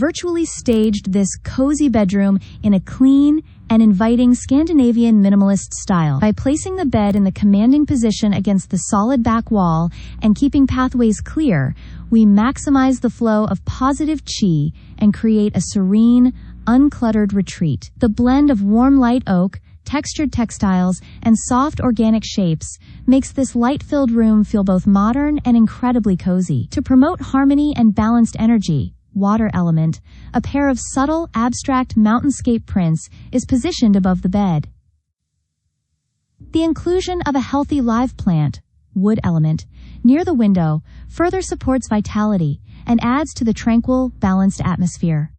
virtually staged this cozy bedroom in a clean and inviting Scandinavian Minimalist style. By placing the bed in the commanding position against the solid back wall and keeping pathways clear, we maximize the flow of positive chi and create a serene, uncluttered retreat. The blend of warm light oak, textured textiles, and soft organic shapes makes this light-filled room feel both modern and incredibly cozy. To promote harmony and balanced energy, water element, a pair of subtle, abstract mountainscape prints is positioned above the bed. The inclusion of a healthy live plant, wood element, near the window further supports vitality and adds to the tranquil, balanced atmosphere.